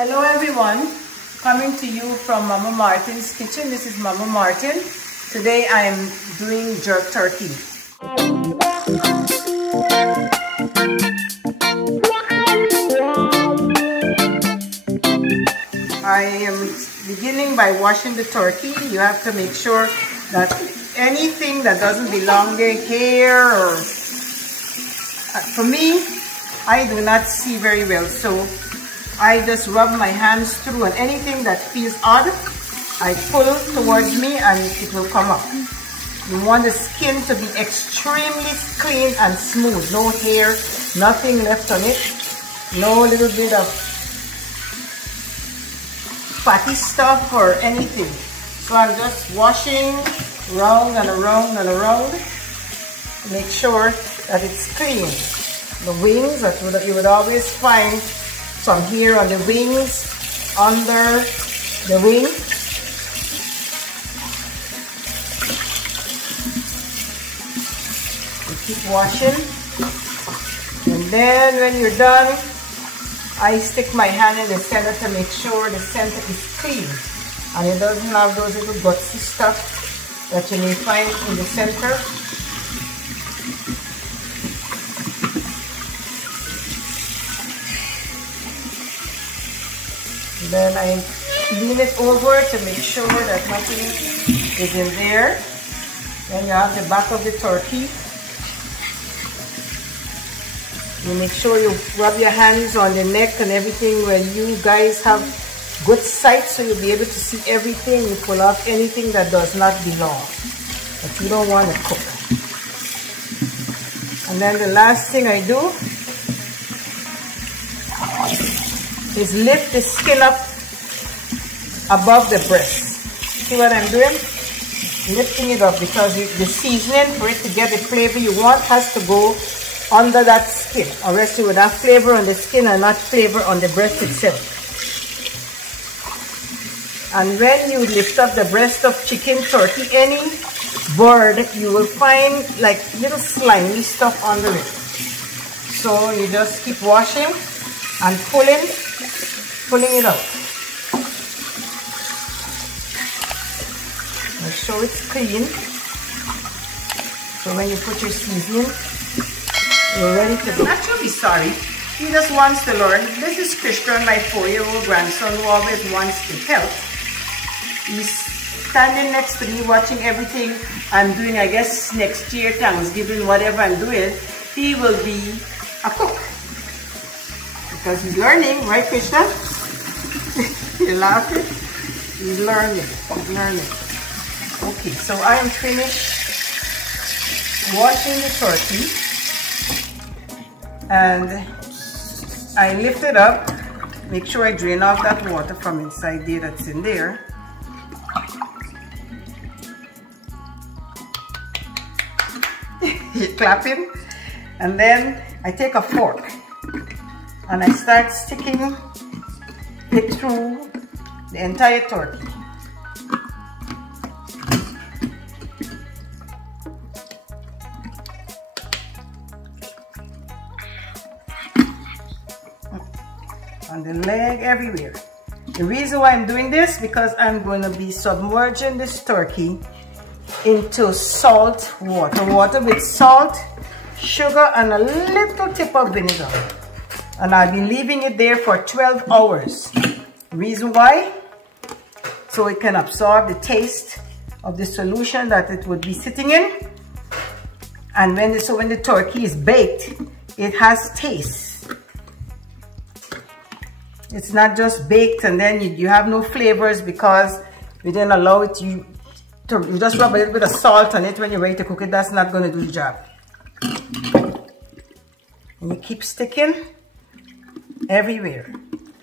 Hello everyone, coming to you from Mama Martin's kitchen. This is Mama Martin. Today I am doing jerk turkey. I am beginning by washing the turkey. You have to make sure that anything that doesn't belong there, hair or... For me, I do not see very well, so I just rub my hands through, and anything that feels odd, I pull towards me and it will come up. You want the skin to be extremely clean and smooth. No hair, nothing left on it. No little bit of fatty stuff or anything. So I'm just washing round and around and around to make sure that it's clean. The wings, you would always find some hair on the wings, under the wing. You keep washing, and then when you're done, I stick my hand in the center to make sure the center is clean and it doesn't have those little gutsy stuff that you may find in the center. Then I lean it over to make sure that nothing is in there. Then you have the back of the turkey. You make sure you rub your hands on the neck and everything where you guys have good sight, so you'll be able to see everything. You pull off anything that does not belong, that you don't want to cook. And then the last thing I do is lift the skin up above the breast. See what I'm doing? Lifting it up, because the seasoning, for it to get the flavor you want, has to go under that skin, or else you would have flavor on the skin and not flavor on the breast itself. And when you lift up the breast of chicken, turkey, any bird, you will find like little slimy stuff under it. So you just keep washing and pulling it out. Make sure it's clean. So when you put your seasoning, you're ready to go. Not to be sorry, he just wants to learn. This is Christian, my 4-year-old grandson, who always wants to help. He's standing next to me watching everything I'm doing. I guess next year, Thanksgiving, whatever I'm doing, he will be a cook. Because he's learning, right, Krishna? You're laughing? He's learning. He's learning. Okay, so I am finished washing the turkey, and I lift it up. Make sure I drain off that water from inside there that's in there. You're clapping. And then I take a fork and I start sticking it through the entire turkey. On the leg, everywhere. The reason why I'm doing this, because I'm going to be submerging this turkey into salt water. Water with salt, sugar, and a little tip of vinegar. And I'll be leaving it there for 12 hours. Reason why? So it can absorb the taste of the solution that it would be sitting in. And when the turkey is baked, it has taste. It's not just baked and then you have no flavors, because we didn't allow it. You just rub a little bit of salt on it when you're ready to cook it. That's not going to do the job. And you keep sticking everywhere.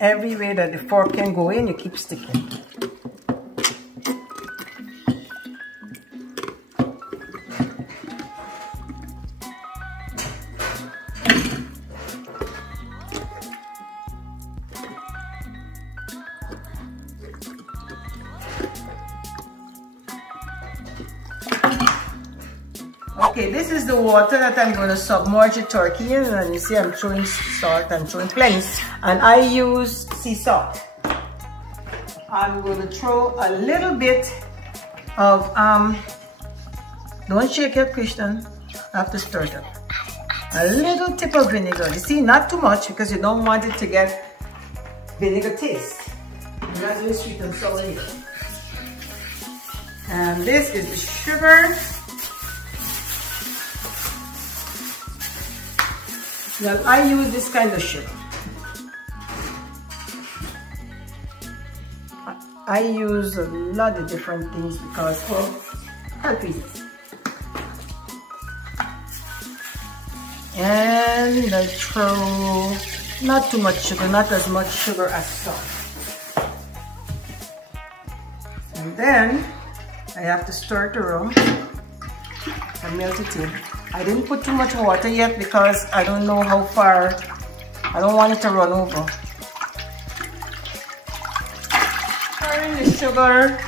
Everywhere that the fork can go in, you keep sticking. Okay, this is the water that I'm going to submerge the turkey in, and you see I'm throwing salt, I'm throwing plenty, and I use sea salt. I'm going to throw a little bit of, don't shake it, Christian, I have to stir it up. A little tip of vinegar. You see, not too much because you don't want it to get vinegar taste. You're not doing sweet and sour here. And this is the sugar. Now I use this kind of sugar. I use a lot of different things because of health reasons. And I throw not too much sugar, not as much sugar as salt. And then I have to stir it around and melt it in. I didn't put too much water yet because I don't know how far, I don't want it to run over. Stirring the sugar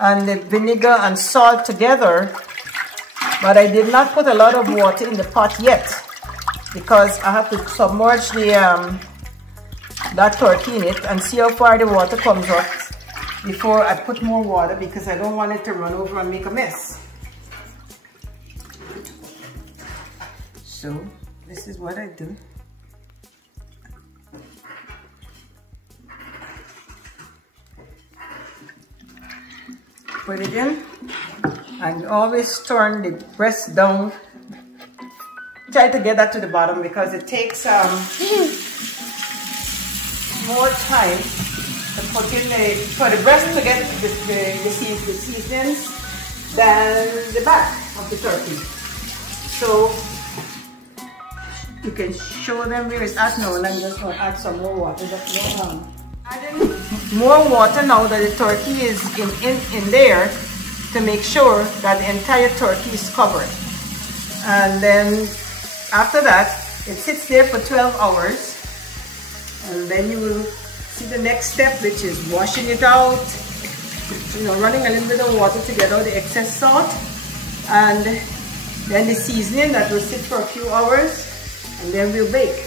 and the vinegar and salt together, but I did not put a lot of water in the pot yet because I have to submerge the that turkey in it and see how far the water comes up before I put more water because I don't want it to run over and make a mess. So this is what I do. Put it in and always turn the breast down. Try to get that to the bottom because it takes more time to put in for the breast to get the seasonings than the back of the turkey. So you can show them where it's at now, and I'm just going to add some more water. Adding more water now that the turkey is in there to make sure that the entire turkey is covered. And then after that, it sits there for 12 hours. And then you will see the next step, which is washing it out, running a little bit of water to get out the excess salt. And then the seasoning that will sit for a few hours. And then we'll bake.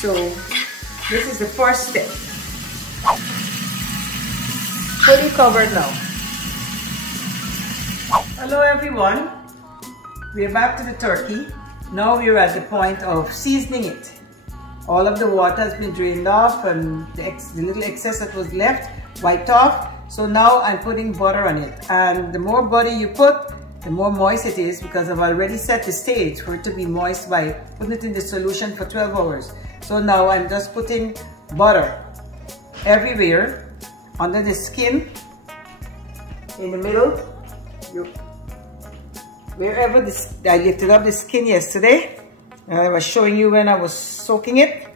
So this is the first step. Fully covered now. Hello everyone. We're back to the turkey. Now we're at the point of seasoning it. All of the water has been drained off and the little excess that was left wiped off. So now I'm putting butter on it. And the more butter you put, the more moist it is because I've already set the stage for it to be moist by putting it in the solution for 12 hours. So now I'm just putting butter everywhere, under the skin, in the middle, wherever I lifted up the skin yesterday. I was showing you when I was soaking it.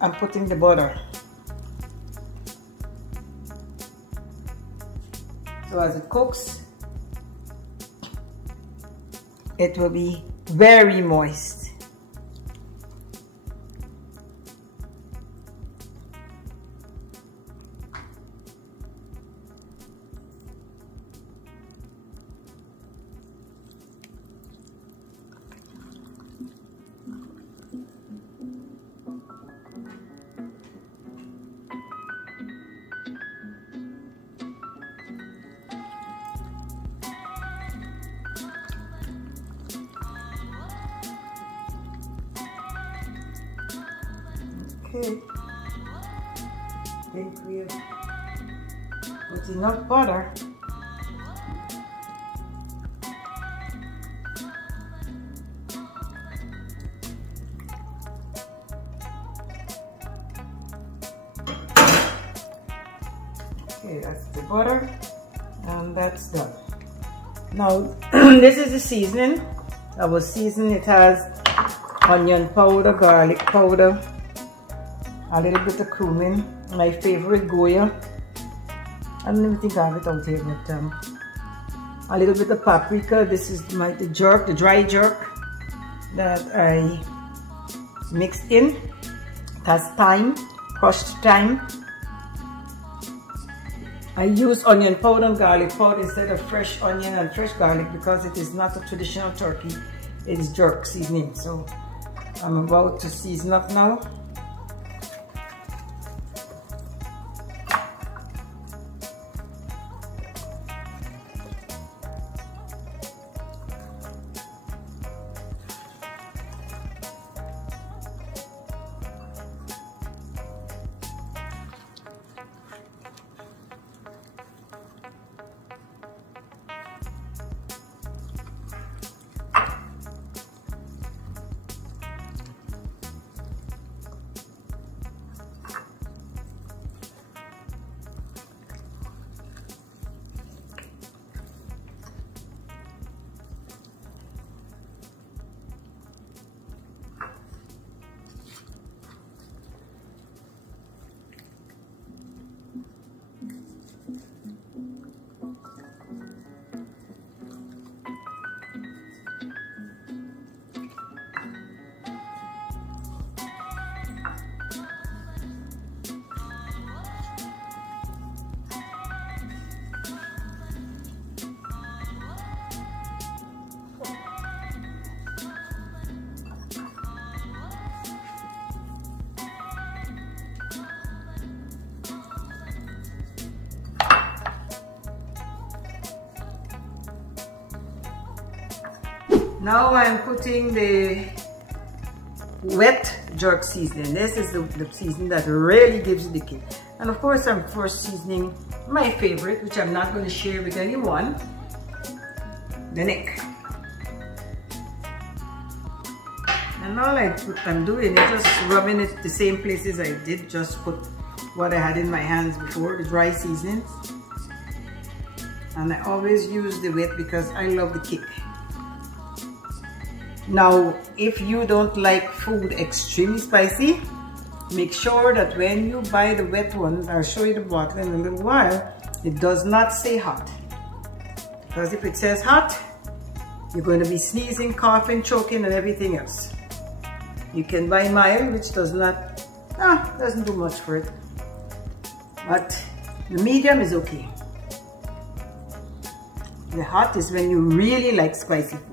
I'm putting the butter. So as it cooks, it will be very moist. Okay, I think we've put enough butter. Okay, that's the butter, and that's done. Now, this is the seasoning. I will season. It has onion powder, garlic powder, a little bit of cumin, my favorite Goya. I don't even think I have it out here, but a little bit of paprika. This is the dry jerk that I mixed in. It has thyme, crushed thyme. I use onion powder and garlic powder instead of fresh onion and fresh garlic because it is not a traditional turkey. It is jerk seasoning. So I'm about to season up now. Now I'm putting the wet jerk seasoning. This is the seasoning that really gives you the kick. And of course, I'm first seasoning my favorite, which I'm not going to share with anyone, the neck. And all I'm doing is just rubbing it the same places I did, just put what I had in my hands before, the dry seasonings. And I always use the wet because I love the kick. Now, if you don't like food extremely spicy, make sure that when you buy the wet ones, I'll show you the bottle in a little while, it does not say hot. Because if it says hot, you're going to be sneezing, coughing, choking, and everything else. You can buy mild, which doesn't do much for it. But the medium is okay. The hot is when you really like spicy food.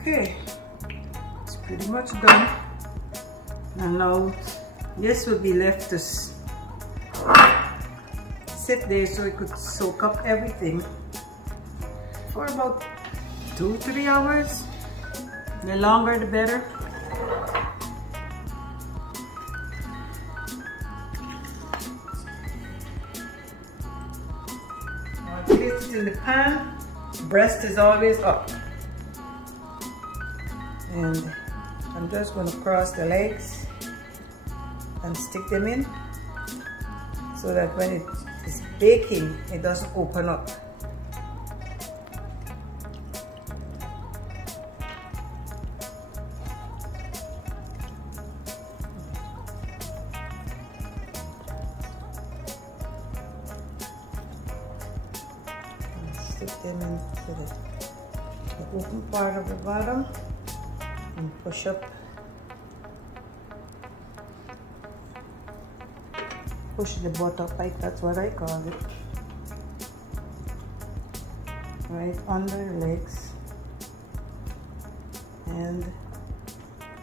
Okay, it's pretty much done. And now this will be left to sit there so it could soak up everything for about 2-3 hours. The longer the better. I'll place it in the pan. Breast is always up. And I'm just going to cross the legs and stick them in so that when it is baking, it doesn't open up. And stick them into the open part of the bottom. And push up, push the butt up, like that's what I call it, right under the legs, and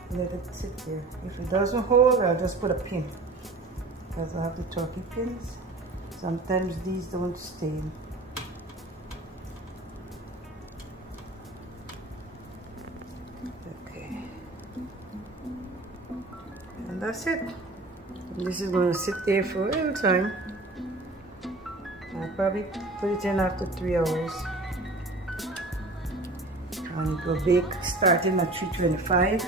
let it sit there. If it doesn't hold, I'll just put a pin, because I have the turkey pins. Sometimes these don't stay. And that's it. This is going to sit there for a little time. I'll probably put it in after 3 hours. And it will bake starting at 325.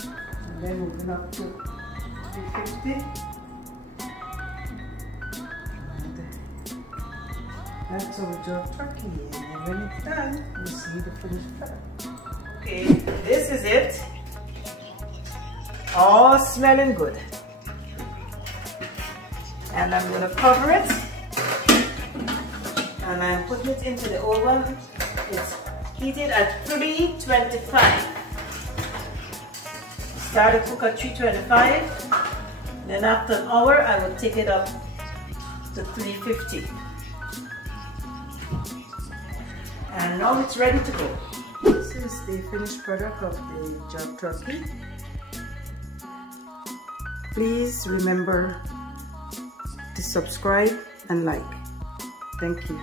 And then moving up to 350. And that's our jerk turkey. And when it's done, we'll see the finished product. Okay, this is it. All smelling good. And I'm going to cover it. And I'm putting it into the oven. It's heated at 325. Start to cook at 325. Then after an hour, I will take it up to 350. And now it's ready to go. This is the finished product of the jerk turkey. Please remember to subscribe and like. Thank you.